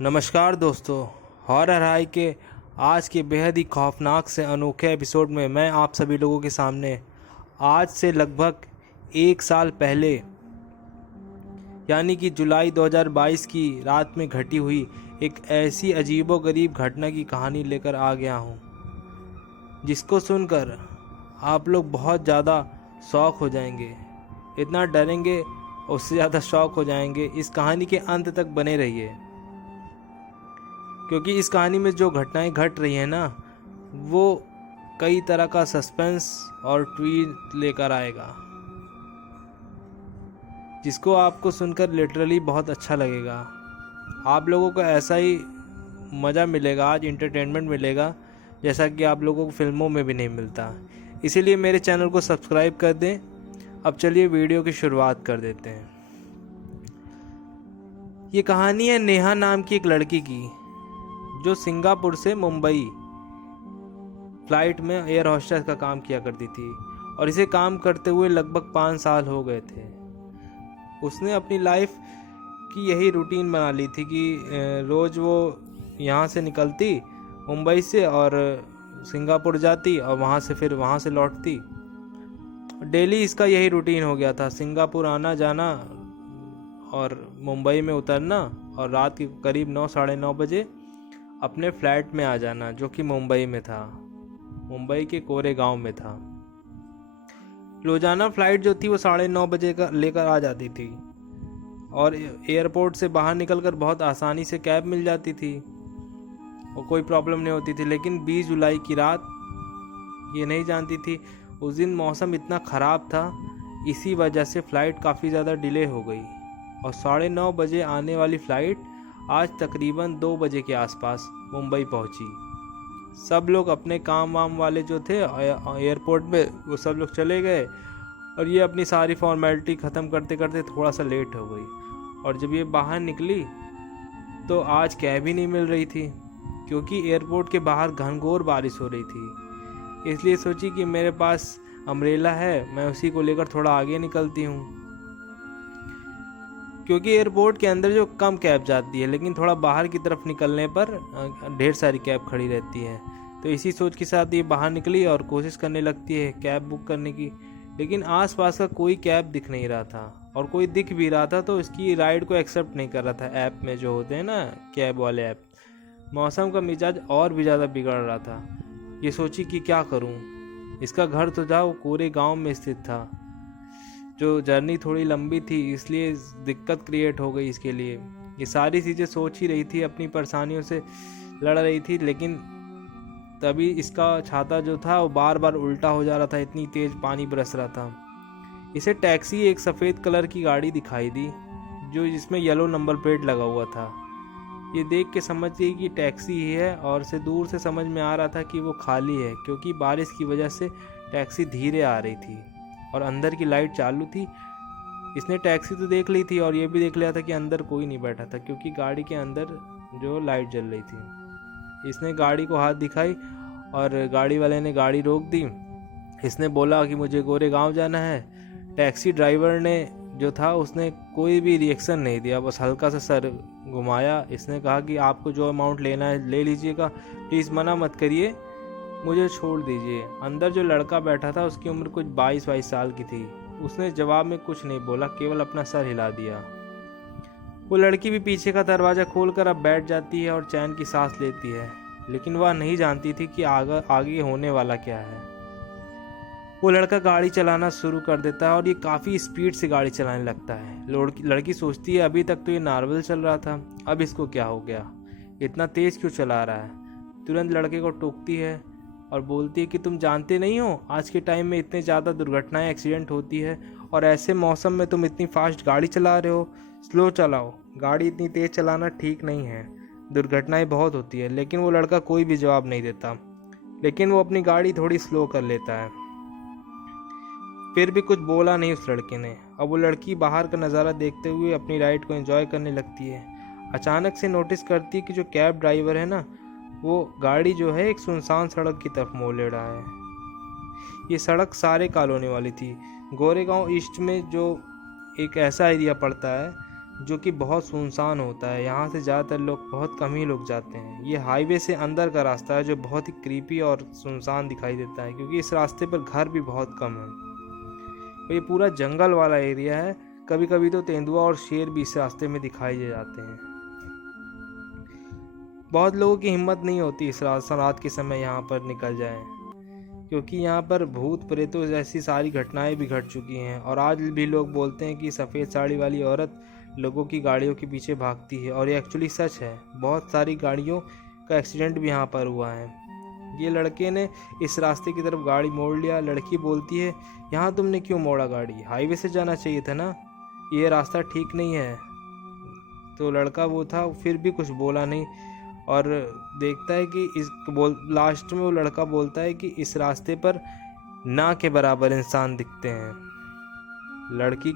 नमस्कार दोस्तों, horror high के आज के बेहद ही खौफनाक से अनोखे एपिसोड में मैं आप सभी लोगों के सामने आज से लगभग 1 साल पहले यानी कि जुलाई 2022 की रात में घटी हुई एक ऐसी अजीबोगरीब घटना की कहानी लेकर आ गया हूँ, जिसको सुनकर आप लोग बहुत ज़्यादा शॉक हो जाएंगे। इतना डरेंगे, उससे ज़्यादा शॉक हो जाएंगे। इस कहानी के अंत तक बने रहिए, क्योंकि इस कहानी में जो घटनाएं घट रही हैं ना, वो कई तरह का सस्पेंस और ट्वीट लेकर आएगा, जिसको आपको सुनकर लिटरली बहुत अच्छा लगेगा। आप लोगों को ऐसा ही मज़ा मिलेगा, आज इंटरटेनमेंट मिलेगा, जैसा कि आप लोगों को फिल्मों में भी नहीं मिलता। इसीलिए मेरे चैनल को सब्सक्राइब कर दें। अब चलिए वीडियो की शुरुआत कर देते हैं। ये कहानी है नेहा नाम की एक लड़की की, जो सिंगापुर से मुंबई फ्लाइट में एयर होस्टेस का काम किया करती थी और इसे काम करते हुए लगभग 5 साल हो गए थे। उसने अपनी लाइफ की यही रूटीन बना ली थी कि रोज़ वो यहाँ से निकलती मुंबई से और सिंगापुर जाती और वहाँ से फिर वहाँ से लौटती। डेली इसका यही रूटीन हो गया था, सिंगापुर आना जाना और मुंबई में उतरना और रात के करीब 9 साढ़े 9 बजे अपने फ्लैट में आ जाना, जो कि मुंबई में था, मुंबई के कोरेगांव में था। रोजाना फ्लाइट जो थी वो 9:30 बजे का लेकर आ जाती थी और एयरपोर्ट से बाहर निकलकर बहुत आसानी से कैब मिल जाती थी और कोई प्रॉब्लम नहीं होती थी। लेकिन 20 जुलाई की रात ये नहीं जानती थी, उस दिन मौसम इतना ख़राब था, इसी वजह से फ़्लाइट काफ़ी ज़्यादा डिले हो गई और 9:30 बजे आने वाली फ़्लाइट आज तकरीबन 2 बजे के आसपास मुंबई पहुंची। सब लोग अपने काम वाम वाले जो थे एयरपोर्ट में, वो सब लोग चले गए और ये अपनी सारी फॉर्मेलिटी ख़त्म करते करते थोड़ा सा लेट हो गई। और जब ये बाहर निकली तो आज कैब ही नहीं मिल रही थी, क्योंकि एयरपोर्ट के बाहर घनघोर बारिश हो रही थी। इसलिए सोची कि मेरे पास अम्ब्रेला है, मैं उसी को लेकर थोड़ा आगे निकलती हूँ, क्योंकि एयरपोर्ट के अंदर जो कम कैब जाती है, लेकिन थोड़ा बाहर की तरफ निकलने पर ढेर सारी कैब खड़ी रहती है। तो इसी सोच के साथ ये बाहर निकली और कोशिश करने लगती है कैब बुक करने की। लेकिन आसपास का कोई कैब दिख नहीं रहा था, और कोई दिख भी रहा था तो इसकी राइड को एक्सेप्ट नहीं कर रहा था। ऐप में जो होते हैं ना कैब वाले ऐप, मौसम का मिजाज और भी ज़्यादा बिगड़ रहा था। ये सोची कि क्या करूँ, इसका घर तो वो कोरेगांव में स्थित था। जो जर्नी थोड़ी लंबी थी, इसलिए दिक्कत क्रिएट हो गई इसके लिए। ये सारी चीज़ें सोच ही रही थी, अपनी परेशानियों से लड़ रही थी। लेकिन तभी इसका छाता जो था वो बार बार उल्टा हो जा रहा था, इतनी तेज़ पानी बरस रहा था। इसे टैक्सी, एक सफ़ेद कलर की गाड़ी दिखाई दी, जिसमें येलो नंबर प्लेट लगा हुआ था। ये देख के समझ गई कि टैक्सी ही है, और से दूर से समझ में आ रहा था कि वो खाली है, क्योंकि बारिश की वजह से टैक्सी धीरे आ रही थी और अंदर की लाइट चालू थी। इसने टैक्सी तो देख ली थी और ये भी देख लिया था कि अंदर कोई नहीं बैठा था, क्योंकि गाड़ी के अंदर जो लाइट जल रही थी। इसने गाड़ी को हाथ दिखाई और गाड़ी वाले ने गाड़ी रोक दी। इसने बोला कि मुझे गोरेगांव जाना है। टैक्सी ड्राइवर ने जो था उसने कोई भी रिएक्शन नहीं दिया, बस हल्का सा सर घुमाया। इसने कहा कि आपको जो अमाउंट लेना है ले लीजिएगा, प्लीज़ मना मत करिए, मुझे छोड़ दीजिए। अंदर जो लड़का बैठा था उसकी उम्र कुछ 22 साल की थी। उसने जवाब में कुछ नहीं बोला, केवल अपना सर हिला दिया। वो लड़की भी पीछे का दरवाज़ा खोलकर अब बैठ जाती है और चैन की सांस लेती है, लेकिन वह नहीं जानती थी कि आगे होने वाला क्या है। वो लड़का गाड़ी चलाना शुरू कर देता है और ये काफ़ी स्पीड से गाड़ी चलाने लगता है। लड़की सोचती है अभी तक तो ये नॉर्मल चल रहा था, अब इसको क्या हो गया, इतना तेज़ क्यों चला रहा है। तुरंत लड़के को टोकती है और बोलती है कि तुम जानते नहीं हो, आज के टाइम में इतने ज़्यादा दुर्घटनाएं, एक्सीडेंट होती है, और ऐसे मौसम में तुम इतनी फास्ट गाड़ी चला रहे हो, स्लो चलाओ, गाड़ी इतनी तेज़ चलाना ठीक नहीं है, दुर्घटनाएं बहुत होती है। लेकिन वो लड़का कोई भी जवाब नहीं देता, लेकिन वो अपनी गाड़ी थोड़ी स्लो कर लेता है। फिर भी कुछ बोला नहीं उस लड़के ने। अब वो लड़की बाहर का नज़ारा देखते हुए अपनी राइड को एंजॉय करने लगती है। अचानक से नोटिस करती है कि जो कैब ड्राइवर है ना, वो गाड़ी जो है एक सुनसान सड़क की तरफ मोड़ ले रहा है। ये सड़क सारे कॉलोनी वाली थी। गोरेगांव ईस्ट में जो एक ऐसा एरिया पड़ता है जो कि बहुत सुनसान होता है। यहाँ से ज़्यादातर लोग, बहुत कम ही लोग जाते हैं। ये हाईवे से अंदर का रास्ता है जो बहुत ही क्रीपी और सुनसान दिखाई देता है, क्योंकि इस रास्ते पर घर भी बहुत कम है और ये पूरा जंगल वाला एरिया है। कभी कभी तो तेंदुआ और शेर भी इस रास्ते में दिखाई दे जाते हैं। बहुत लोगों की हिम्मत नहीं होती इस रात के समय यहाँ पर निकल जाएं, क्योंकि यहाँ पर भूत प्रेतों जैसी सारी घटनाएं भी घट चुकी हैं। और आज भी लोग बोलते हैं कि सफ़ेद साड़ी वाली औरत लोगों की गाड़ियों के पीछे भागती है, और ये एक्चुअली सच है। बहुत सारी गाड़ियों का एक्सीडेंट भी यहाँ पर हुआ है। ये लड़के ने इस रास्ते की तरफ गाड़ी मोड़ लिया। लड़की बोलती है, यहाँ तुमने क्यों मोड़ा गाड़ी? हाईवे से जाना चाहिए था ना, ये रास्ता ठीक नहीं है। तो लड़का वो था, फिर भी कुछ बोला नहीं और देखता है कि लास्ट में वो लड़का बोलता है कि इस रास्ते पर ना के बराबर इंसान दिखते हैं। लड़की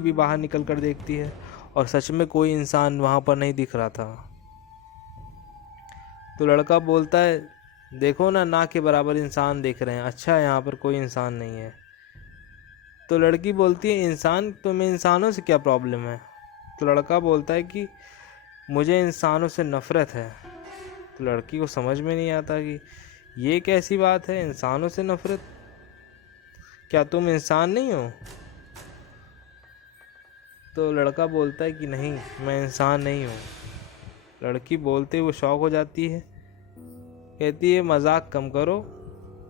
भी बाहर निकल कर देखती है और सच में कोई इंसान वहाँ पर नहीं दिख रहा था। तो लड़का बोलता है, देखो ना के बराबर इंसान देख रहे हैं, अच्छा यहाँ पर कोई इंसान नहीं है। तो लड़की बोलती है, इंसान, तुम्हें इंसानों से क्या प्रॉब्लम है? तो लड़का बोलता है कि मुझे इंसानों से नफ़रत है। तो लड़की को समझ में नहीं आता कि ये कैसी बात है, इंसानों से नफ़रत? क्या तुम इंसान नहीं हो? तो लड़का बोलता है कि नहीं, मैं इंसान नहीं हूँ। लड़की बोलते हुए शॉक हो जाती है, कहती है मजाक कम करो।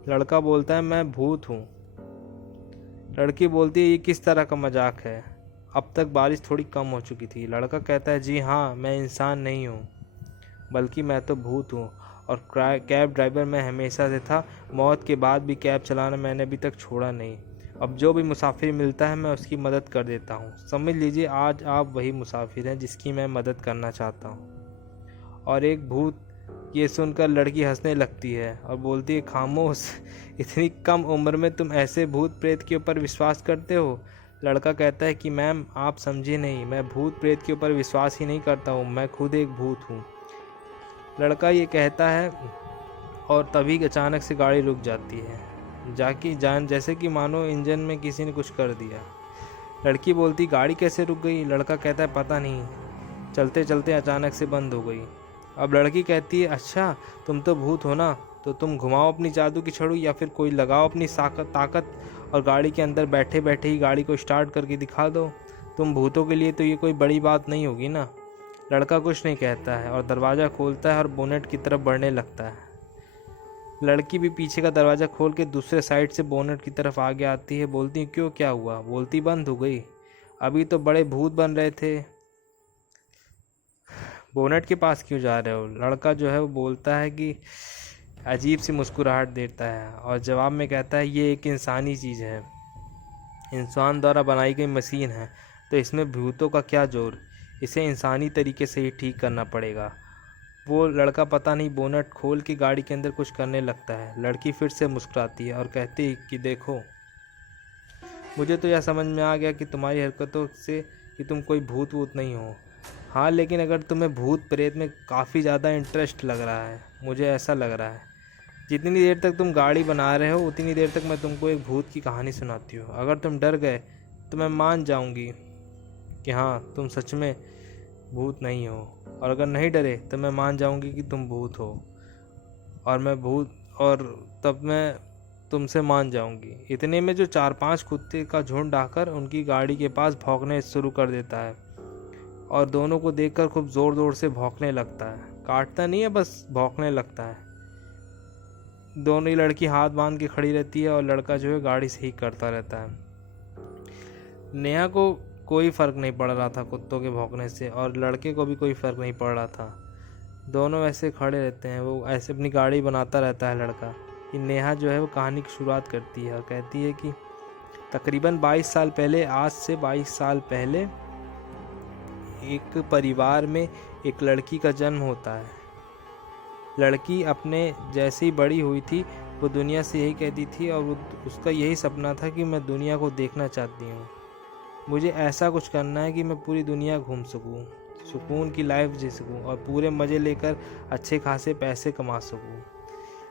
लड़का बोलता है मैं भूत हूँ। लड़की बोलती है ये किस तरह का मजाक है? अब तक बारिश थोड़ी कम हो चुकी थी। लड़का कहता है जी हाँ, मैं इंसान नहीं हूँ, बल्कि मैं तो भूत हूँ और कैब ड्राइवर मैं हमेशा से था। मौत के बाद भी कैब चलाना मैंने अभी तक छोड़ा नहीं। अब जो भी मुसाफिर मिलता है मैं उसकी मदद कर देता हूँ। समझ लीजिए आज आप वही मुसाफिर हैं जिसकी मैं मदद करना चाहता हूँ। और एक भूत, ये सुनकर लड़की हंसने लगती है और बोलती है खामोश, इतनी कम उम्र में तुम ऐसे भूत प्रेत के ऊपर विश्वास करते हो? लड़का कहता है कि मैम आप समझे नहीं, मैं भूत प्रेत के ऊपर विश्वास ही नहीं करता हूँ, मैं खुद एक भूत हूँ। लड़का ये कहता है और तभी अचानक से गाड़ी रुक जाती है, जैसे कि मानो इंजन में किसी ने कुछ कर दिया। लड़की बोलती गाड़ी कैसे रुक गई? लड़का कहता है पता नहीं, चलते चलते अचानक से बंद हो गई। अब लड़की कहती है अच्छा तुम तो भूत हो ना, तो तुम घुमाओ अपनी जादू की छड़ी या फिर कोई लगाओ अपनी ताकत और गाड़ी के अंदर बैठे बैठे ही गाड़ी को स्टार्ट करके दिखा दो। तुम भूतों के लिए तो ये कोई बड़ी बात नहीं होगी ना। लड़का कुछ नहीं कहता है और दरवाज़ा खोलता है और बोनेट की तरफ बढ़ने लगता है। लड़की भी पीछे का दरवाज़ा खोल के दूसरे साइड से बोनेट की तरफ आगे आती है। बोलती है क्यों, क्या हुआ? बोलती बंद हो गई, अभी तो बड़े भूत बन रहे थे, बोनेट के पास क्यों जा रहे हो? लड़का जो है वो बोलता है कि अजीब सी मुस्कुराहट देता है और जवाब में कहता है ये एक इंसानी चीज़ है, इंसान द्वारा बनाई गई मशीन है, तो इसमें भूतों का क्या जोर, इसे इंसानी तरीके से ही ठीक करना पड़ेगा। वो लड़का पता नहीं बोनेट खोल के गाड़ी के अंदर कुछ करने लगता है। लड़की फिर से मुस्कुराती है और कहती है कि देखो, मुझे तो यह समझ में आ गया कि तुम्हारी हरकतों से कि तुम कोई भूत वूत नहीं हो। हाँ, लेकिन अगर तुम्हें भूत प्रेत में काफ़ी ज़्यादा इंटरेस्ट लग रहा है, मुझे ऐसा लग रहा है, जितनी देर तक तुम गाड़ी बना रहे हो उतनी देर तक मैं तुमको एक भूत की कहानी सुनाती हूँ। अगर तुम डर गए तो मैं मान जाऊँगी कि हाँ तुम सच में भूत नहीं हो, और अगर नहीं डरे तो मैं मान जाऊँगी कि तुम भूत हो और तब मैं तुमसे मान जाऊँगी। इतने में जो 4-5 कुत्ते का झुंड आकर उनकी गाड़ी के पास भौंकने शुरू कर देता है और दोनों को देखकर खूब ज़ोर ज़ोर से भौंकने लगता है। काटता नहीं है, बस भौंकने लगता है। दोनों ही लड़की हाथ बांध के खड़ी रहती है और लड़का जो है गाड़ी सही करता रहता है। नेहा को कोई फ़र्क नहीं पड़ रहा था कुत्तों के भौंकने से, और लड़के को भी कोई फ़र्क नहीं पड़ रहा था। दोनों ऐसे खड़े रहते हैं, वो ऐसे अपनी गाड़ी बनाता रहता है लड़का। कि नेहा जो है वो कहानी की शुरुआत करती है और कहती है कि तकरीबन 22 साल पहले, आज से 22 साल पहले, एक परिवार में एक लड़की का जन्म होता है। लड़की अपने जैसे ही बड़ी हुई थी वो दुनिया से यही कहती थी और उसका यही सपना था कि मैं दुनिया को देखना चाहती हूँ, मुझे ऐसा कुछ करना है कि मैं पूरी दुनिया घूम सकूँ, सुकून की लाइफ जी सकूँ और पूरे मज़े लेकर अच्छे खासे पैसे कमा सकूँ।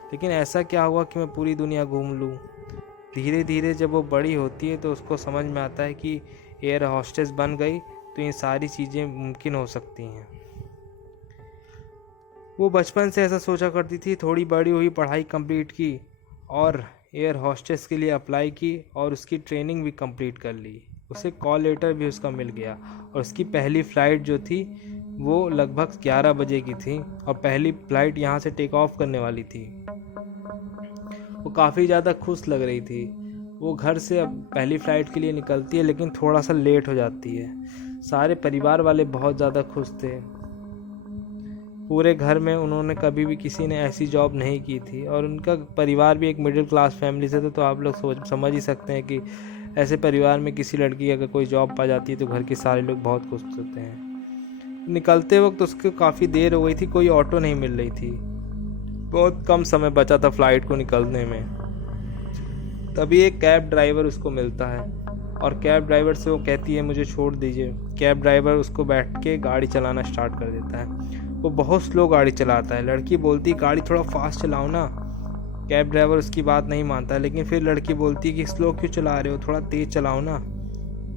लेकिन ऐसा क्या हुआ कि मैं पूरी दुनिया घूम लूँ। धीरे धीरे जब वो बड़ी होती है तो उसको समझ में आता है कि एयर हॉस्टेस बन गई तो ये सारी चीज़ें मुमकिन हो सकती हैं। वो बचपन से ऐसा सोचा करती थी। थोड़ी बड़ी हुई, पढ़ाई कंप्लीट की और एयर होस्टेस के लिए अप्लाई की और उसकी ट्रेनिंग भी कंप्लीट कर ली। उसे कॉल लेटर भी उसका मिल गया और उसकी पहली फ़्लाइट जो थी वो लगभग 11 बजे की थी और पहली फ़्लाइट यहाँ से टेक ऑफ करने वाली थी। वो काफ़ी ज़्यादा खुश लग रही थी। वो घर से अब पहली फ़्लाइट के लिए निकलती है लेकिन थोड़ा सा लेट हो जाती है। सारे परिवार वाले बहुत ज़्यादा खुश थे। पूरे घर में उन्होंने कभी भी किसी ने ऐसी जॉब नहीं की थी और उनका परिवार भी एक मिडिल क्लास फैमिली से था। तो आप लोग समझ ही सकते हैं कि ऐसे परिवार में किसी लड़की अगर कोई जॉब पा जाती है तो घर के सारे लोग बहुत खुश होते हैं। निकलते वक्त उसको काफ़ी देर हो गई थी, कोई ऑटो नहीं मिल रही थी। बहुत कम समय बचा था फ़्लाइट को निकलने में। तभी एक कैब ड्राइवर उसको मिलता है और कैब ड्राइवर से वो कहती है मुझे छोड़ दीजिए। कैब ड्राइवर उसको बैठ के गाड़ी चलाना स्टार्ट कर देता है। वो बहुत स्लो गाड़ी चलाता है। लड़की बोलती गाड़ी थोड़ा फास्ट चलाओ ना। कैब ड्राइवर उसकी बात नहीं मानता, लेकिन फिर लड़की बोलती कि स्लो क्यों चला रहे हो, थोड़ा तेज़ चलाओ ना।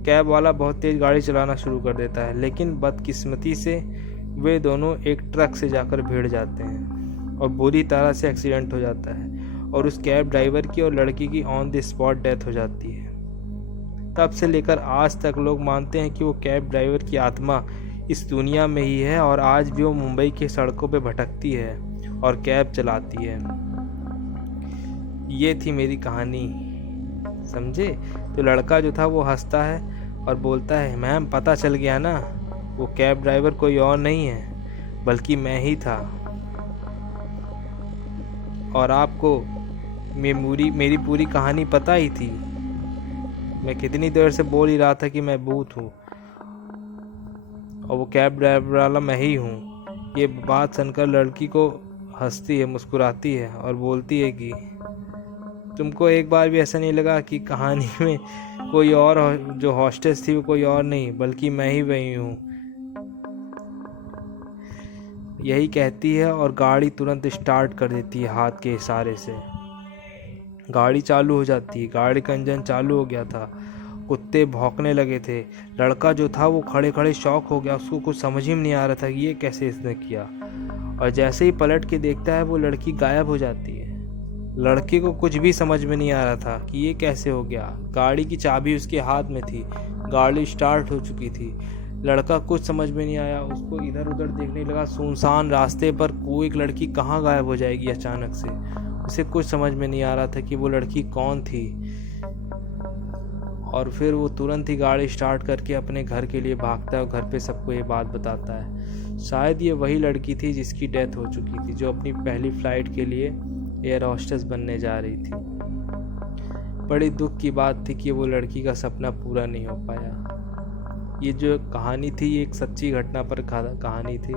कैब वाला बहुत तेज़ गाड़ी चलाना शुरू कर देता है, लेकिन बदकिस्मती से वे दोनों एक ट्रक से जाकर भिड़ जाते हैं और बुरी तरह से एक्सीडेंट हो जाता है और उस कैब ड्राइवर की और लड़की की ऑन द स्पॉट डेथ हो जाती है। तब से लेकर आज तक लोग मानते हैं कि वो कैब ड्राइवर की आत्मा इस दुनिया में ही है और आज भी वो मुंबई की सड़कों पे भटकती है और कैब चलाती है। ये थी मेरी कहानी, समझे। तो लड़का जो था वो हंसता है और बोलता है मैम पता चल गया ना, वो कैब ड्राइवर कोई और नहीं है बल्कि मैं ही था। और आपको मेरी पूरी कहानी पता ही थी। मैं कितनी देर से बोल ही रहा था कि मैं भूत हूँ और वो कैब ड्राइवर वाला मैं ही हूँ। ये बात सुनकर लड़की को हंसती है, मुस्कुराती है और बोलती है कि तुमको एक बार भी ऐसा नहीं लगा कि कहानी में कोई और जो हॉस्टेस थी वो कोई और नहीं बल्कि मैं ही वही हूँ। यही कहती है और गाड़ी तुरंत स्टार्ट कर देती है हाथ के इशारे से। गाड़ी चालू हो जाती है। गाड़ी का इंजन चालू हो गया था। कुत्ते भौंकने लगे थे। लड़का जो था वो खड़े खड़े शॉक हो गया। उसको कुछ समझ ही नहीं आ रहा था कि ये कैसे इसने किया। और जैसे ही पलट के देखता है वो लड़की गायब हो जाती है। लड़के को कुछ भी समझ में नहीं आ रहा था कि ये कैसे हो गया। गाड़ी की चाबी उसके हाथ में थी। गाड़ी स्टार्ट हो चुकी थी। लड़का कुछ समझ में नहीं आया। उसको इधर उधर देखने लगा। सुनसान रास्ते पर कोई एक लड़की कहाँ गायब हो जाएगी अचानक से। उसे कुछ समझ में नहीं आ रहा था कि वो लड़की कौन थी। और फिर वो तुरंत ही गाड़ी स्टार्ट करके अपने घर के लिए भागता है और घर पे सबको ये बात बताता है। शायद ये वही लड़की थी जिसकी डेथ हो चुकी थी, जो अपनी पहली फ़्लाइट के लिए एयर होस्टेस बनने जा रही थी। बड़ी दुख की बात थी कि वो लड़की का सपना पूरा नहीं हो पाया। ये जो कहानी थी ये एक सच्ची घटना पर कहानी थी।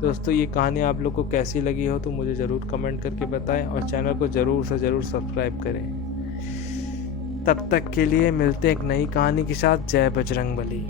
दोस्तों ये कहानी आप लोग को कैसी लगी हो तो मुझे ज़रूर कमेंट करके बताएं और चैनल को ज़रूर से ज़रूर सब्सक्राइब करें। तब तक के लिए मिलते हैं एक नई कहानी के साथ। जय बजरंगबली।